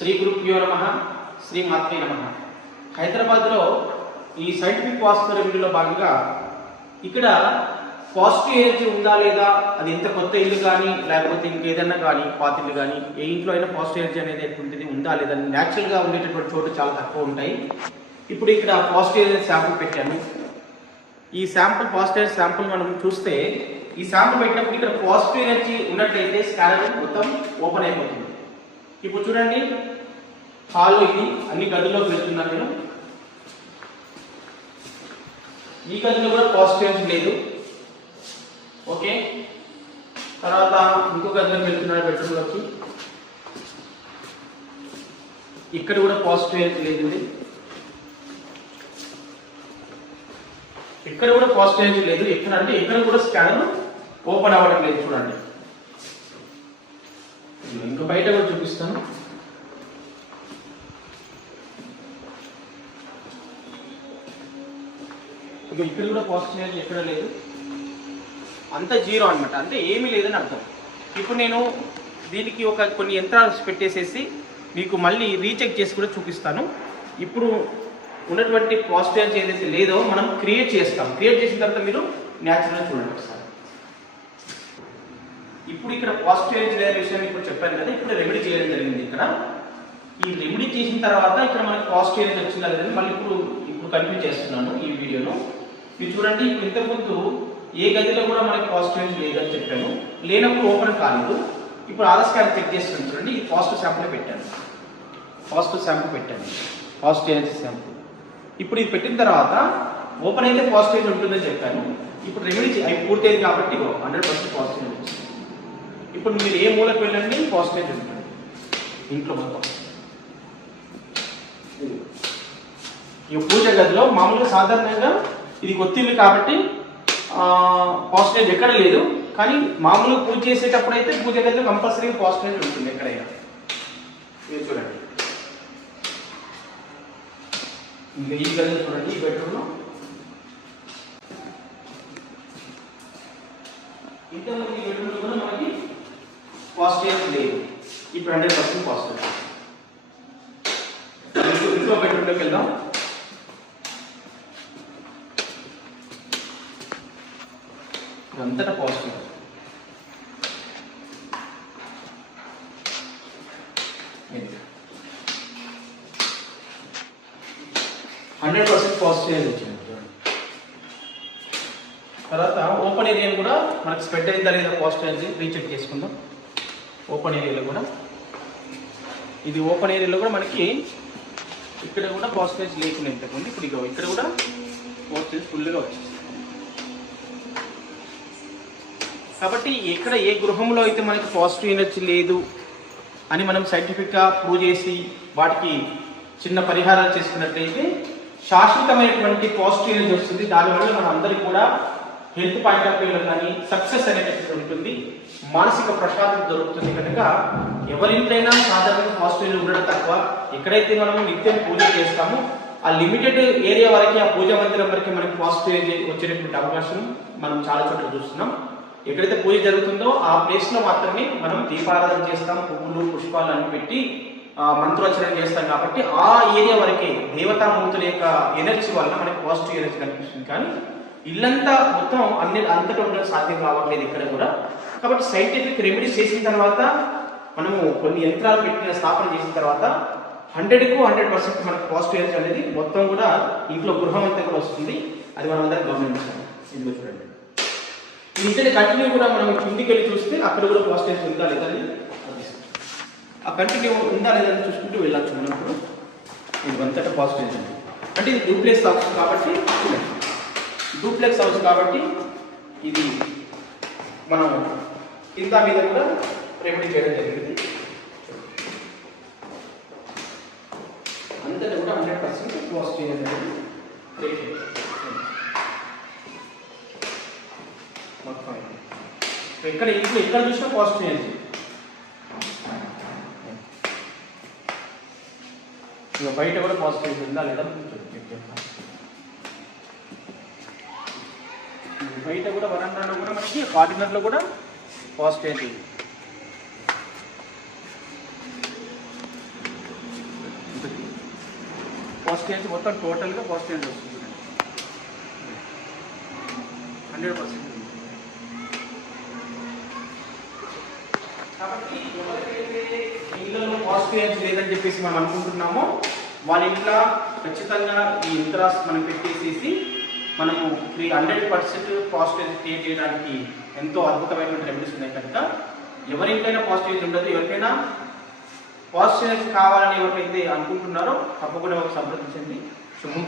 శ్రీ గురుభ్యో నమ శ్రీ మాత్రే నమ. హైదరాబాద్లో ఈ సైంటిఫిక్ వాస్తు రెమెడీలో భాగంగా ఇక్కడ పాజిటివ్ ఎనర్జీ ఉందా లేదా అది ఎంత కొత్త ఇల్లు కానీ లేకపోతే ఇంకేదన్నా కానీ పాత ఇల్లు కానీ ఏ ఇంట్లో అయినా పాజిటివ్ ఎనర్జీ అనేది ఉంటుంది ఉందా లేదా న్యాచురల్గా ఉండేటటువంటి చోటు చాలా తక్కువ ఉంటాయి. ఇప్పుడు ఇక్కడ పాజిటివ్ ఎనర్జీ శాంపుల్ పెట్టాను. ఈ శాంపుల్ పాజిటివ్ శాంపుల్ మనం చూస్తే ఈ శాంపుల్ పెట్టినప్పుడు ఇక్కడ పాజిటివ్ ఎనర్జీ ఉన్నట్లయితే స్కానర్ మొత్తం ఓపెన్ అయిపోతుంది. ఇప్పుడు చూడండి హాల్ ఇది అన్ని గదుల్లోకి వెళ్తున్నాను నేను. ఈ గదిలో కూడా పాజిటివ్ లేదు. ఓకే తర్వాత ఇంకో గదిలోకి వెళ్తున్నాడు బెడ్రూమ్లోకి ఇక్కడ కూడా పాజిటివ్ లేదు. లేదండి ఇక్కడ కూడా పాజిటివ్ లేదు. ఎక్కడ అంటే ఇక్కడ కూడా స్కానర్ ఓపెన్ అవ్వడం లేదు. చూడండి. ఇంకా బయట కూడా చూపిస్తాను. ఇక ఇక్కడ కూడా పాజిటివ్ ఎనర్జీ ఎక్కడ లేదు. అంత జీరో అనమాట అంటే ఏమీ లేదని అర్థం. ఇప్పుడు నేను దీనికి ఒక కొన్ని యంత్రాలు పెట్టేసేసి మీకు మళ్ళీ రీచెక్ చేసి కూడా చూపిస్తాను. ఇప్పుడు ఉన్నటువంటి పాజిటివ్ ఎనర్జీ ఏదైతే లేదో మనం క్రియేట్ చేస్తాం. క్రియేట్ చేసిన తర్వాత మీరు న్యాచురల్గా చూడండి ఒకసారి. ఇప్పుడు ఇక్కడ పాజిటివ్ ఎనర్జీ లేని విషయం ఇప్పుడు చెప్పాను కదా. ఇప్పుడు రెమెడీ చేయడం జరిగింది ఇక్కడ. ఈ రెమెడీ చేసిన తర్వాత ఇక్కడ మనకి పాజిటివ్ ఎనర్జీ వచ్చిందా లేదని మళ్ళీ ఇప్పుడు కన్వ్యూ చేస్తున్నాను ఈ వీడియోను మీరు చూడండి ఇప్పుడు ఇంతకుముందు ఏ గదిలో కూడా మనకి పాజిటివ్ ఎనర్జీ లేదని చెప్పాను. లేనప్పుడు ఓపెన్ కాలేదు. ఇప్పుడు ఆధార్ స్కాన్ చెక్ చేసుకుని చూడండి ఈ పాజిటివ్ శాంపుల్ పెట్టాను. పాజిటివ్ శాంపుల్ పెట్టాను. పాజిటివ్ ఎనర్జీ శాంపుల్ ఇప్పుడు ఇది పెట్టిన తర్వాత ఓపెన్ అయితే పాజిటివ్ ఉంటుందని చెప్పాను. ఇప్పుడు రెమెడీ అవి పూర్తయింది కాబట్టి హండ్రెడ్ పర్సెంట్ పాజిటివ్ ఎనర్జీ ఇప్పుడు మీరు ఏ మూలకు వెళ్ళండి పాజిటివ్ ఎనర్జీ ఉంటుంది ఇంట్లో మొత్తం. ఈ పూజ గదిలో మామూలుగా సాధారణంగా ఇది కొత్తిల్లు కాబట్టి పాజిటివ్ ఎక్కడ లేదు. కానీ మామూలుగా పూజ చేసేటప్పుడు అయితే పూజ గదిలో కంపల్సరీ పాజిటివ్ ఉంటుంది ఎక్కడైనా. ఇది చూడండి. ఈ గదిలో చూడండి ఈ బెడ్రూమ్లో ఇంతకుముందు ఈ బెడ్రూమ్లో కూడా మనకి పాజిటివ్ లేదు. ఇప్పుడు హండ్రెడ్ పర్సెంట్ పాజిటివ్. ఇంకో- ఇంకో బెడ్రూమ్లోకి వెళ్దాం. అంతటా పాజిటివ్ హండ్రెడ్ పర్సెంట్ పాజిటివ్ వచ్చింది? తర్వాత ఓపెన్ ఏరియా కూడా మనకి స్ప్రెడ్ అయిందా లేదా పాజిటివ్ అనేది రీచెక్ చేసుకుందాం. ఓపెన్ ఏరియాలో కూడా. ఇది ఓపెన్ ఏరియాలో కూడా మనకి ఇక్కడ కూడా పాజిటివ్ లేకుండా ఇంతకుముందు ఇప్పుడు ఇక్కడ కూడా పాజిటివ్ ఫుల్గా వచ్చింది. కాబట్టి ఎక్కడ ఏ గృహంలో అయితే మనకి పాజిటివ్ ఎనర్జీ లేదు అని మనం సైంటిఫిక్గా ప్రూవ్ చేసి వాటికి చిన్న పరిహారాలు చేసుకున్నట్లయితే శాశ్వతమైనటువంటి పాజిటివ్ ఎనర్జీ వస్తుంది. దానివల్ల మన అందరికీ కూడా హెల్త్ పాయింట్ ఆఫ్ వ్యూలో కానీ సక్సెస్ అనేటటువంటి ఉంటుంది. మానసిక ప్రశాంతత దొరుకుతుంది కనుక ఎవరింట్లైనా సాధారణంగా పాజిటివ్ ఎనర్జీ ఉండడం తక్కువ. ఎక్కడైతే మనం నిత్యం పూజ చేస్తామో ఆ లిమిటెడ్ ఏరియా వరకు ఆ పూజ మందిరం వరకు మనకి పాజిటివ్ ఎనర్జీ వచ్చేటటువంటి అవకాశం మనం చాలా చోట్ల చూస్తున్నాం. ఎక్కడైతే పూజ జరుగుతుందో ఆ ప్లేస్లో మాత్రమే మనం దీపారాధన చేస్తాం పువ్వులు పుష్పాలు అన్ని పెట్టి మంత్రోచ్చరణ చేస్తాం కాబట్టి ఆ ఏరియా వరకే దేవతామూర్తుల యొక్క ఎనర్జీ వల్ల మనకి పాజిటివ్ ఎనర్జీ కనిపిస్తుంది. కానీ ఇల్లంతా మొత్తం అన్ని అంతటా ఉండడం సాధ్యం కావట్లేదు ఇక్కడ కూడా. కాబట్టి సైంటిఫిక్ రెమెడీస్ చేసిన తర్వాత మనము కొన్ని యంత్రాలు పెట్టిన స్థాపన చేసిన తర్వాత హండ్రెడ్కు హండ్రెడ్ పర్సెంట్ మనకు పాజిటివ్ ఎనర్జీ అనేది మొత్తం కూడా ఇంట్లో గృహం అంతా కూడా వస్తుంది. అది మనం అందరం గమనించాలి. ఇందులో చూడండి. ఇంటర్ కంటిన్యూ కూడా మనం కిందికి వెళ్ళి చూస్తే అక్కడ కూడా పాజిటివ్ ఉందా లేదా అనిపిస్తుంది. ఆ కంటిన్యూ ఉందా లేదా అని చూసుకుంటూ వెళ్ళొచ్చు మనం ఇప్పుడు. ఇది అంతటా పాజిటివ్ ఉంది అంటే ఇది డూప్లెక్స్ హౌస్ కాబట్టి డూప్లెక్స్ హౌస్ కాబట్టి ఇది మనం కింద మీద కూడా రెమెడీ చేయడం జరిగింది. అంతటా కూడా హండ్రెడ్ పర్సెంట్ పాజిటివ్ అనేది క్రియేట్ అయింది. మొత్తం ఎక్కడ ఇంట్లో ఎక్కడ చూసినా పాజిటివ్ ఎనర్జీ ఇక బయట కూడా పాజిటివ్ ఉందా లేదా బయట కూడా వరండాలో కూడా మనకి కార్డినర్లో కూడా పాజిటివ్ ఎనర్జీ పాజిటివ్ ఎనర్జీ మొత్తం టోటల్గా పాజిటివ్ ఎనర్జీ వస్తుంది. Hundred percent. కాబట్టి ఎవరికైతే ఇళ్ళలో పాజిటివ్ లేదని చెప్పేసి మనం అనుకుంటున్నామో వాళ్ళ ఇంట్లో ఖచ్చితంగా ఈ ఇంట్రాస్ మనం పెట్టేసేసి మనము three hundred percent positive create చేయడానికి ఎంతో అద్భుతమైనటువంటి రెమెడీస్ ఉన్నాయి కనుక ఎవరికైనా పాజిటివ్ ఉండదు. ఎవరికైనా పాజిటివ్ కావాలని ఎవరికైతే అనుకుంటున్నారో తప్పకుండా సంప్రదించండి. శుభం